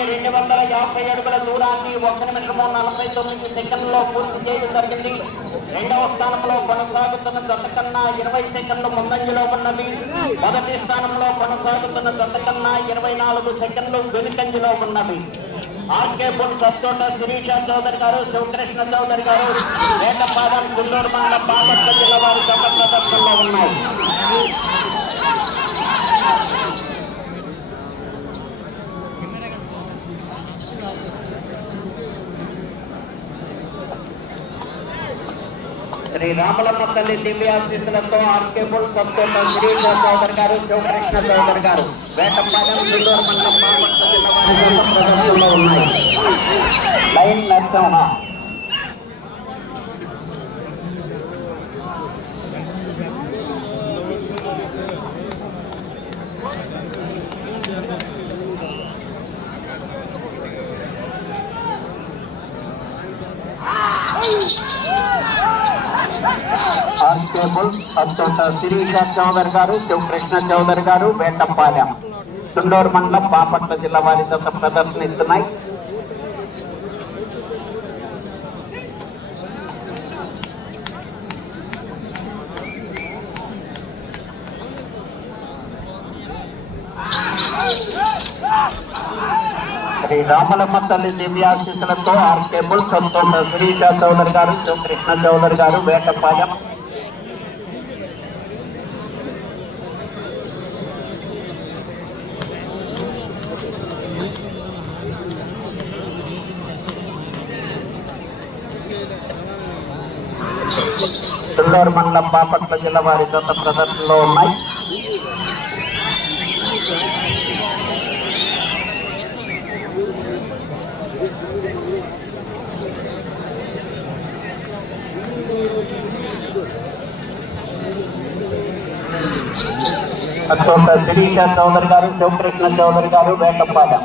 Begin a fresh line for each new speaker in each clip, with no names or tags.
నుండి రెండు వందల యాభై అడుగుల దూరాన్ని ఒక నిమిషము నలభై తొమ్మిది సెకండ్లో పూర్తి చేయడం జరిగింది రెండవ స్థానంలో కొనసాగుతున్న జత కన్నా ఇరవై సెకండ్లు ముందంజలో ఉన్నది. మొదటి స్థానంలో కొనసాగుతున్న జత కన్నా ఇరవై నాలుగు సెకండ్లు వెనుకంజలో ఉన్నది. ఆర్కే పుల్ సత్తోట శిరీష చౌదరి గారు శివకృష్ణ చౌదరి గారు వేటపాదం గుంటూరు మండలం బాపట్ల జిల్లా వారి జత ప్రదర్శనలో ఉన్నాయి. శ్రీ రామలమ్మ తల్లి దివ్యాశీస్సులతో ఆర్కేపుల్ సంతోషం శ్రీజ సోదర్ గారు శివకృష్ణ సోదర్ గారు. వేటపాలెం గుంటూరు మండలం బాపట్ల జిల్లా ప్రదర్శనలో ఉన్నాయి. లైన్ నరసింహ కానిస్టేబుల్ సంతోష శిరీష చౌదరి గారు శివకృష్ణ చౌదరి గారు వేటంపాలెం. తుండూరు మండలం బాపట్ల జిల్లా వారి దశ ప్రదర్శనిస్తున్నాయి. శ్రీ రామలమ్మ తల్లి దివ్యాశీస్సులతో ఆర్కేబుల్ సంతోష శిరీష చౌదరి గారు శివకృష్ణ చౌదరి గారు వేటపాలెం. చిల్లూరు మండలం బాపట్ల జిల్లా వారి గత ప్రదర్శనలో ఉన్నాయి. అచ్చోట శిరీష చౌదరి గారు శివకృష్ణ చౌదరి గారు వేటపాలెం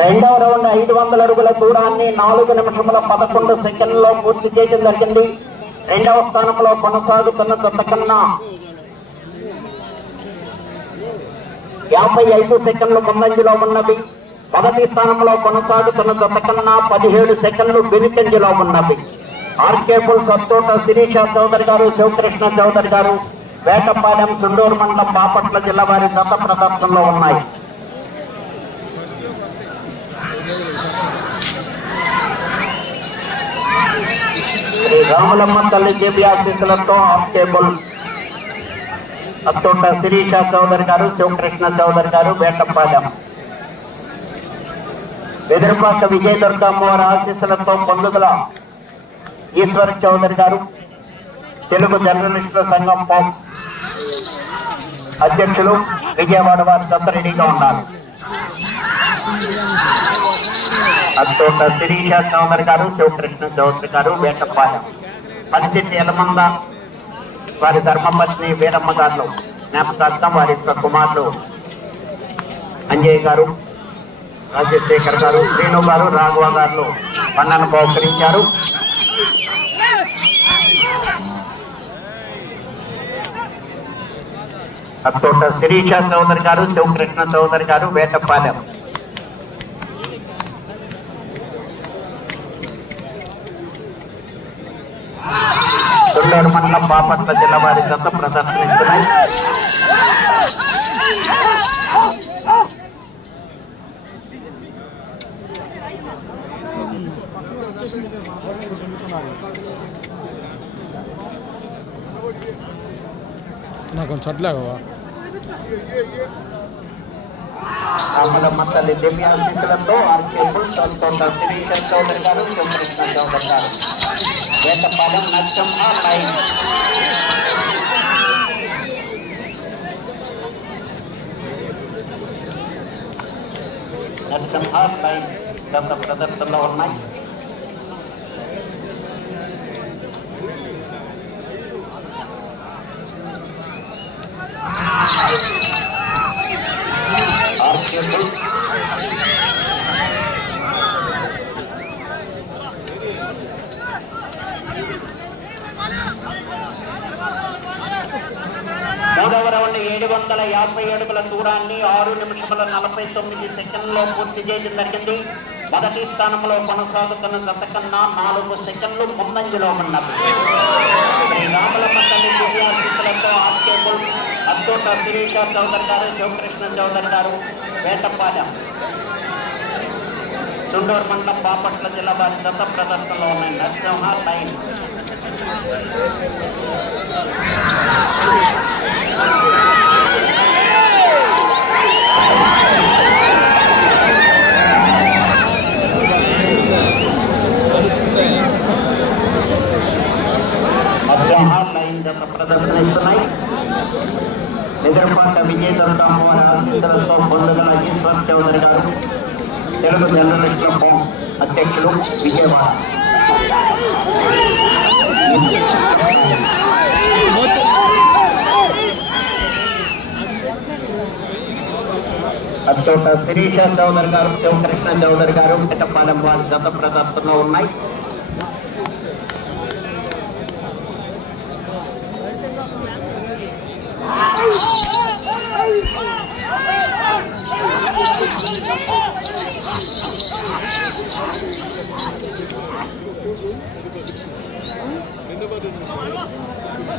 రెండవ రౌండ్ ఐదు వందల అడుగుల దూరాన్ని నాలుగు నిమిషముల పదకొండు సెకండ్లో పూర్తి చేయడం జరిగింది. రెండవ స్థానంలో కొనసాగుతున్న జత యాభై ఐదు సెకండ్లు ముందంజలో ఉన్నది. మొదటి స్థానంలో కొనసాగుతున్న జత పదిహేడు సెకండ్లు వెనుకంజలో ఉన్నది. ఆర్కేబుల్ సత్తోట శిరీష చౌదరి గారు శివకృష్ణ చౌదరి గారు వేటపాలెం చుండూరు మండలం బాపట్ల జిల్లా వారి జత ప్రదర్శనలో ఉన్నాయి. శ్రీ రాములమ్మ తల్లి జేబీ ఆశీస్సులతో ఆర్కేబుల్ అత్తోట శిరీష చౌదరి గారు శివకృష్ణ చౌదరి గారు వేటపాలెం. ఎదురుపాక విజయ దుర్గమ్మవారి ఆశీస్సులతో పొందుదల ఈశ్వర చౌదరి గారు తెలుగు జర్నలిస్టుల సంఘం పోం అధ్యక్షులు విజయవాడ వారి దత్తరెడ్డిగా రెడీగా ఉన్నారు. అత్తోట శిరీష చౌదరి గారు శివకృష్ణ చౌదరి గారు వేటపాలెం పరిస్థితి ఎలమంద వారి ధర్మపత్ని వీరమ్మ గారు జ్ఞాపకార్థం వారి యొక్క కుమారులు అంజయ్ గారు రాజశేఖర్ గారు శ్రీను గారు రాఘవ గారు పన్నను బహుకరించారు. అక్కడ శిరీష చౌదరి గారు శివకృష్ణ చౌదరి గారు వేటపాలెం. తుండూరు మండలం బాపట్ల జిల్లా వారి గత ప్రదర్శనిస్తున్నాయి
నాకు కొంచెం చట్లేవా
రామలమ్మ తల్లి దివ్యాశీసులతో ఆర్కేపుల్ సంతోష శిరీష చౌదరి గారు శివకృష్ణ చౌదరి గారు వేటపాలెం నచ్చమ్మ లైన్ నచ్చమ్మ లైన్ గత ప్రదర్శనలో ఉన్నాయి ఏడు వందల యాభై అడుగుల దూరాన్ని ఆరు నిమిషముల నలభై తొమ్మిది సెకండ్లో పూర్తి చేయడం జరిగింది మొదటి స్థానంలో కొనసాగుతున్న గత కన్నా నాలుగు సెకండ్లు ముందంజలో ఉన్నారు శ్రీరాముల మండలి విద్యార్థితులతో ఆక్షేపం అద్దోట శిరీష చౌదరి గారు శివకృష్ణ చౌదరి గారు వేటపాలెం చుండూరు మండలం బాపట్ల జిల్లా వారి దత్త ప్రదర్శనలో ఉన్నాయి నరసింహ లైన్ నరసింహ లైన్ దత్త ప్రదర్శన ఇస్తున్నాయి ఎదురుపాట విజయదుర్గ అమ్మవారి ఆశీస్సులతో పండుగల ఈశ్వర్ చౌదరి గారు తెలుగు సంఘం అధ్యక్షులు విజయవాడ. అచ్చోట శిరీష చౌదరి గారు శివకృష్ణ చౌదరి గారు పిట్టపాలెం వారి గత ప్రదర్శనలో ఉన్నాయి.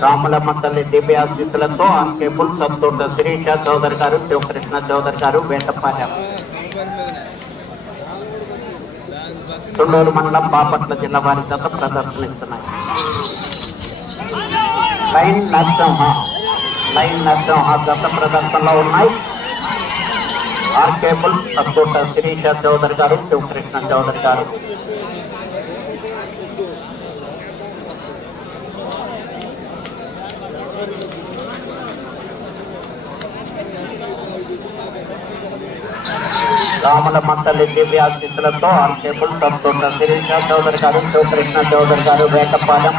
రాములమ్మ తల్లి దివ్యాశిస్తులతో అంకేపుల్ సత్తోట శిరీష చౌదరి గారు శివకృష్ణ చౌదరి గారు వేటపాలెం చుండూరు మండలం బాపట్ల జిల్లా వారి చేత ప్రదర్శనిస్తున్నాయి. లైన్ నర్సింహ లైన్ నర్సింహ గత ప్రదర్శనలో ఉన్నాయి. ఆర్కేబుల్ సంతోట శిరీష చౌదరి గారు శివకృష్ణ చౌదరి గారు. రాముల మంతలి దివ్యాశిస్తులతో ఆర్కేబుల్ సత్తోట శిరీష చౌదరి గారు శివకృష్ణ చౌదరి గారు వేటపాలెం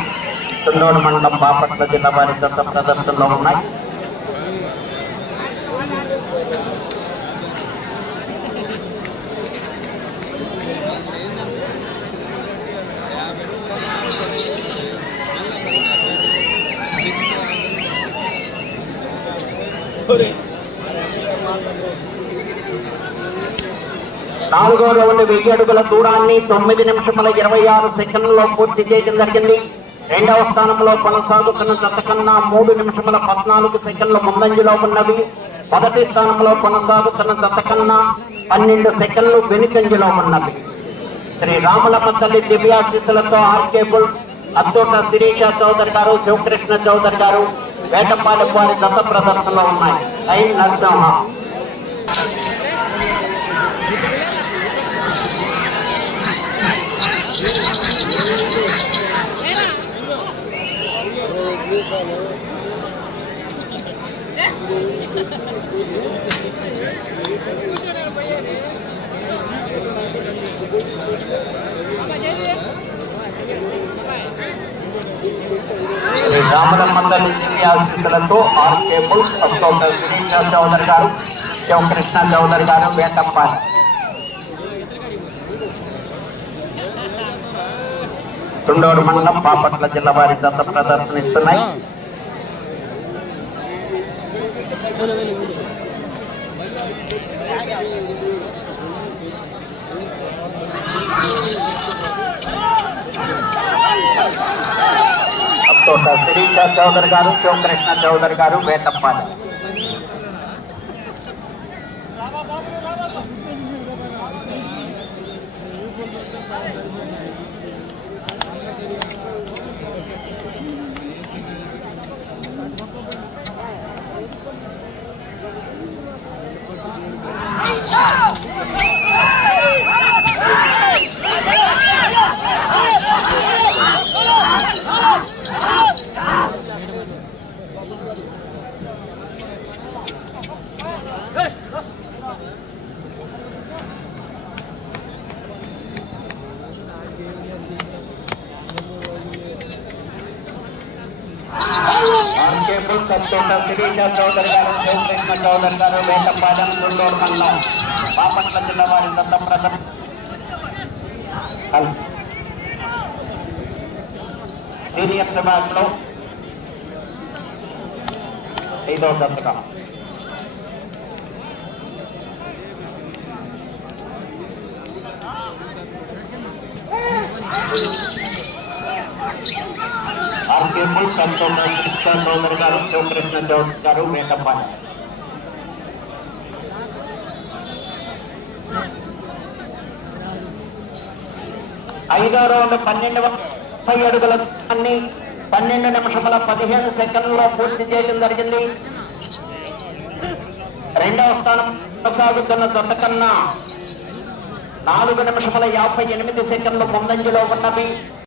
చుండూరు మండలం బాపట్ల జిల్లా వారి గత ప్రదర్శనలో ఉన్నాయి నాలుగో రౌండ్ వెయ్యి అడుగుల దూరాన్ని తొమ్మిది నిమిషముల ఇరవై ఆరు సెకండ్లలో పూర్తి చేయడం జరిగింది. రెండవ స్థానంలో కొనసాగుతున్న జత కన్నా మూడు నిమిషముల పద్నాలుగు సెకండ్లు ముందంజలో ఉన్నవి. మొదటి స్థానంలో కొనసాగుతున్న జత కన్నా పన్నెండు సెకండ్లు వెనుకంజలో ఉన్నవి. శ్రీ రాములమ్మ తల్లి దివ్యాశీస్సులతో ఆర్కేబుల్ అత్తోట శిరీష చౌదరి గారు శివకృష్ణ చౌదరి గారు వేటపాలెం వారి దత్త ప్రదర్శనలో ఉన్నాయి. ఐ నరసింహ. శ్రీ రామలమ్మ తల్లి దివ్యాశీస్సులతో ఆర్ కేబుల్ అత్తోట శిరీష చౌదరి గారు శివకృష్ణ చౌదరి గారు వేటపాలెం తుండూరు మండలం బాపట్ల జిల్లా వారి దత్త ప్రదర్శనిస్తున్నాయి అత్తోట శిరీష చౌదరి గారు శివకృష్ణ చౌదరి గారు వేటప్పాలి ఆర్కేపుల్ సత్తోట Thank you. శిరీష చౌదరి గారు శివకృష్ణ చౌదరి గారు వేటపాలెం గుంటూరు మండలం బాపట్ల జిల్లా వారి దత్త ప్రదర్శన సీనియర్ విభాగంలో ఐదవ దశకం ఆర్కేపుల్ సంతోష కృష్ణ చౌదరి గారు శివకృష్ణ చౌదరి గారు వేటపాటి ఐదో రౌండ్ పన్నెండు ముప్పై అడుగుల అన్ని పన్నెండు నిమిషముల పదిహేను సెకండ్లలో పూర్తి చేయడం జరిగింది. రెండవ స్థానం కొనసాగుతున్న దొండ కన్నా నాలుగు నిమిషముల యాభై ఎనిమిది సెకండ్లు ముందంజలో ఉన్నవి.